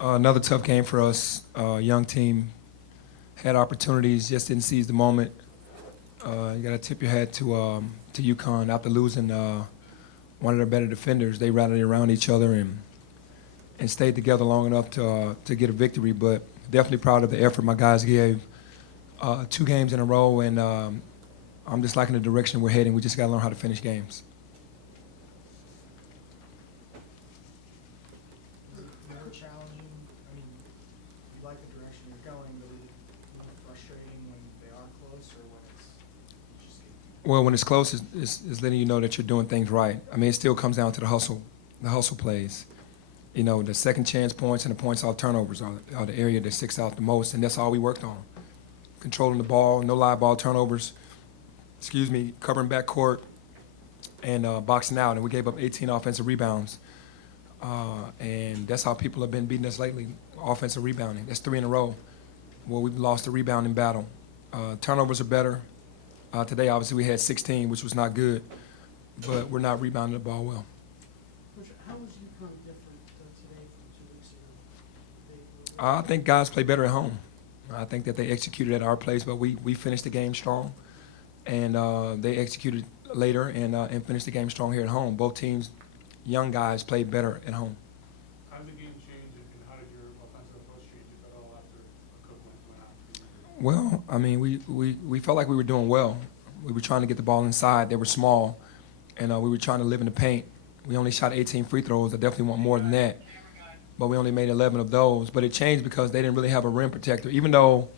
Another tough game for us. Young team had opportunities, just didn't seize the moment. You got to tip your hat to UConn after losing one of their better defenders. They rallied around each other and stayed together long enough to get a victory. But definitely proud of the effort my guys gave. 2 games in a row, and I'm just liking the direction we're heading. We just got to learn how to finish games. More challenging. I mean, you like the direction you're going, but is it more frustrating when they are close or when it's just getting Well, when it's close, it's letting you know that you're doing things right. I mean, it still comes down to the hustle plays. You know, the second chance points and the points off turnovers are the area that sticks out the most, and that's all we worked on. Controlling the ball, no live ball turnovers, covering backcourt, and boxing out. And we gave up 18 offensive rebounds. And that's how people have been beating us lately, offensive rebounding. That's 3 in a row where we've lost the rebounding battle. Turnovers are better. Today, obviously, we had 16, which was not good, but we're not rebounding the ball well. How was UConn different today from 2 weeks ago? I think guys play better at home. I think that they executed at our place, but we finished the game strong, and they executed later and finished the game strong here at home. Both teams, young guys, played better at home. How did the game change, and how did your offensive approach change, if at all, after Cook went out? Well, I mean, we felt like we were doing well. We were trying to get the ball inside. They were small, and we were trying to live in the paint. We only shot 18 free throws. I definitely want more than that. But we only made 11 of those. But it changed because they didn't really have a rim protector. Even though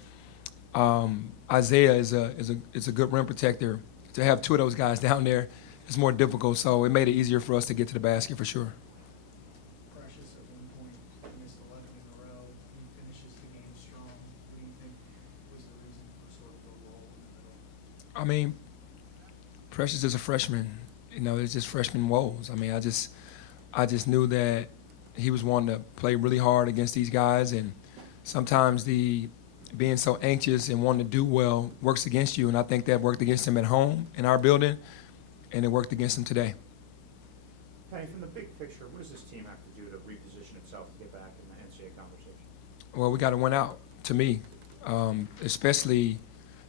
Isaiah is a good rim protector, to have 2 of those guys down there is more difficult. So it made it easier for us to get to the basket for sure. Precious at one point missed 11 in a row. He finishes the game strong. What do you think was the reason for sort of the lull in the middle? I mean, Precious is a freshman. You know, it's just freshman woes. I mean, I just knew that he was wanting to play really hard against these guys, and sometimes the being so anxious and wanting to do well works against you, and I think that worked against him at home in our building, and it worked against him today. Penny, from the big picture, what does this team have to do to reposition itself to get back in the NCAA conversation? Well, we got to win out, to me, especially.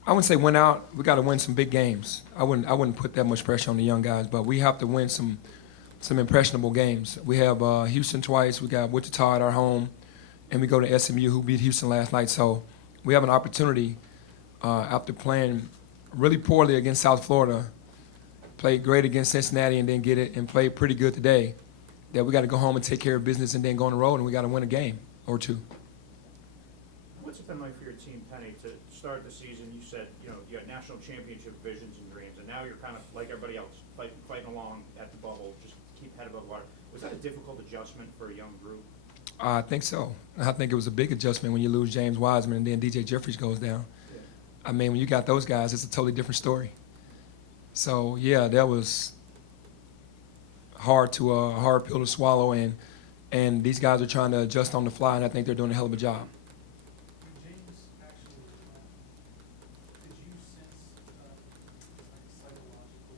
I wouldn't say win out. We got to win some big games. I wouldn't put that much pressure on the young guys, but we have to win some impressionable games. We have Houston twice. We got Wichita at our home, and we go to SMU, who beat Houston last night. So we have an opportunity after playing really poorly against South Florida, played great against Cincinnati, and then get it and played pretty good today, that we got to go home and take care of business and then go on the road, and we got to win a game or 2. What's it been like for your team, Penny, to start the season? You said, you had national championship visions and dreams, and now you're kind of like everybody else, fighting along at the bubble, just keep head above water. Was that a difficult adjustment for a young group? I think so. I think it was a big adjustment when you lose James Wiseman and then DJ Jeffries goes down. Yeah. I mean, when you got those guys, it's a totally different story. So, yeah, that was hard pill to swallow, and these guys are trying to adjust on the fly, and I think they're doing a hell of a job. James actually, did you sense like psychological,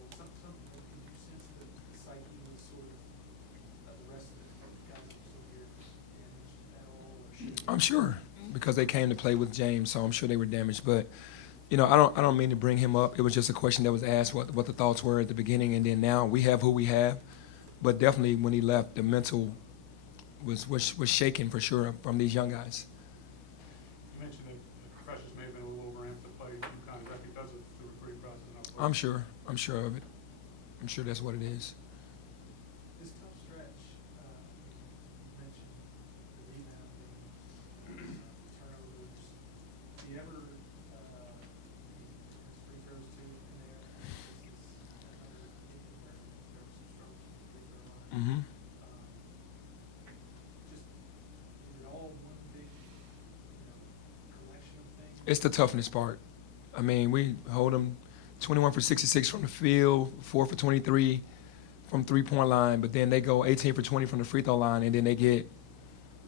did you sense that the psyche was sort of the rest of the guys were sort of damaged at all? Or I'm sure, because they came to play with James, so I'm sure they were damaged. But, I don't mean to bring him up. It was just a question that was asked what the thoughts were at the beginning, and then now we have who we have. But definitely when he left, the mental was shaken for sure from these young guys. You mentioned that the professors may have been a little overamped to play UConn. Is that because of the recruiting process? I'm sure of it. I'm sure that's what it is. this tough stretch, you mentioned the rebounding, turnovers. Do you ever, free throws too in there? This is another game where there was some struggles from the free throw line. Mm-hmm. Just, is it all one big, collection of things? It's the toughness part. I mean, we hold them 21 for 66 from the field, 4 for 23 from three-point line, but then they go 18 for 20 from the free throw line, and then they get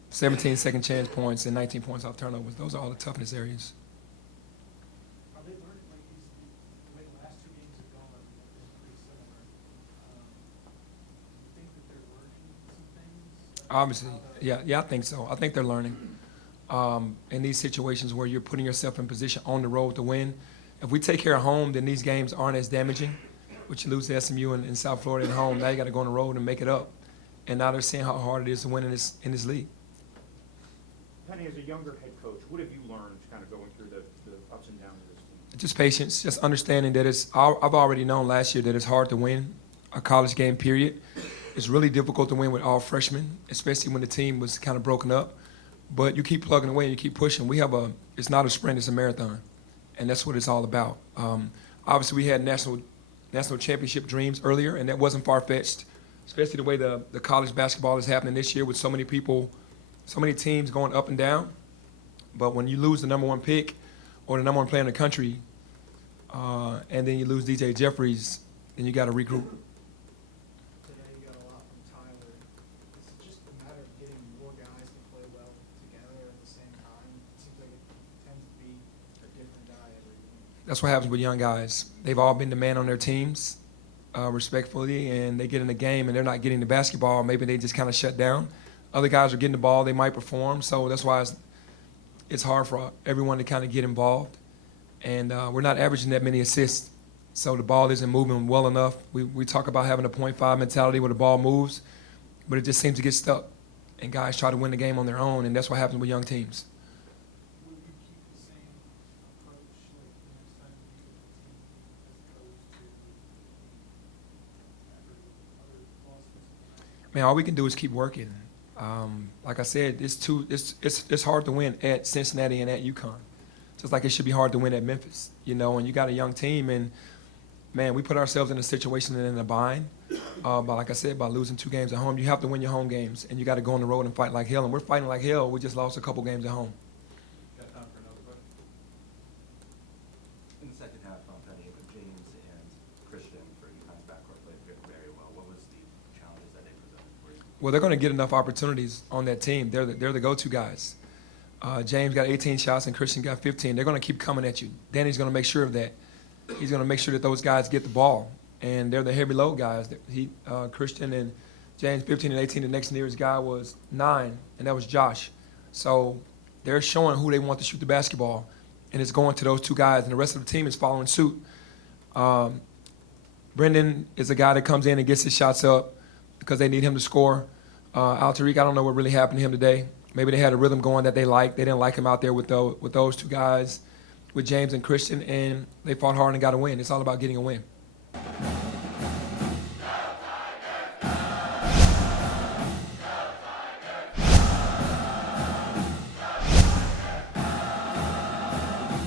17 second chance points and 19 points off turnovers. Those are all the toughness areas. Are they learning, like the way the last 2 games have gone, have been pretty similar? Do you think that they're learning some things Obviously, yeah, I think so. I think they're learning. In these situations where you're putting yourself in position on the road to win, if we take care of home, then these games aren't as damaging. Which you lose to SMU in South Florida at home, now you got to go on the road and make it up. And now they're seeing how hard it is to win in this league. Penny, as a younger head coach, what have you learned kind of going through the ups and downs of this team? Just patience, just understanding that I've already known last year that it's hard to win a college game, period. It's really difficult to win with all freshmen, especially when the team was kind of broken up. But you keep plugging away and you keep pushing. It's not a sprint, it's a marathon. And that's what it's all about. Obviously, we had national championship dreams earlier, and that wasn't far-fetched, especially the way the college basketball is happening this year with so many people, so many teams going up and down. But when you lose the number one pick or the number one player in the country, and then you lose DJ Jeffries, then you got to regroup. Today you got a lot from Tyler. It's just a matter of getting more guys to play well together at the same time. It seems like it tends to be a different guy every game. That's what happens with young guys. They've all been the man on their teams, respectfully, and they get in the game and they're not getting the basketball. Maybe they just kind of shut down. Other guys are getting the ball. They might perform. So that's why it's hard for everyone to kind of get involved. And we're not averaging that many assists. So the ball isn't moving well enough. We talk about having a .5 mentality where the ball moves, but it just seems to get stuck. And guys try to win the game on their own, and that's what happens with young teams. Will you keep the same approach like the next time you meet with the team as opposed to after other losses? Man, all we can do is keep working. Like I said, it's hard to win at Cincinnati and at UConn. Just like it should be hard to win at Memphis, and you got a young team, and man, we put ourselves in a situation and in a bind. But like I said, by losing 2 games at home, you have to win your home games, and you got to go on the road and fight like hell. And we're fighting like hell. We just lost a couple games at home. Got time for another question? In the second half, Penny, James and Christian for UConn's backcourt played very well. What was the challenges that they presented for you? Well, they're going to get enough opportunities on that team. They're the go-to guys. James got 18 shots and Christian got 15. They're going to keep coming at you. Danny's going to make sure of that. He's going to make sure that those guys get the ball. And they're the heavy load guys. Christian and James, 15 and 18. The next nearest guy was 9, and that was Josh. So they're showing who they want to shoot the basketball, and it's going to those 2 guys, and the rest of the team is following suit. Brendan is a guy that comes in and gets his shots up because they need him to score. Al-Tariq, I don't know what really happened to him today. Maybe they had a rhythm going that they liked. They didn't like him out there with those 2 guys, with James and Christian, and they fought hard and got a win. It's all about getting a win.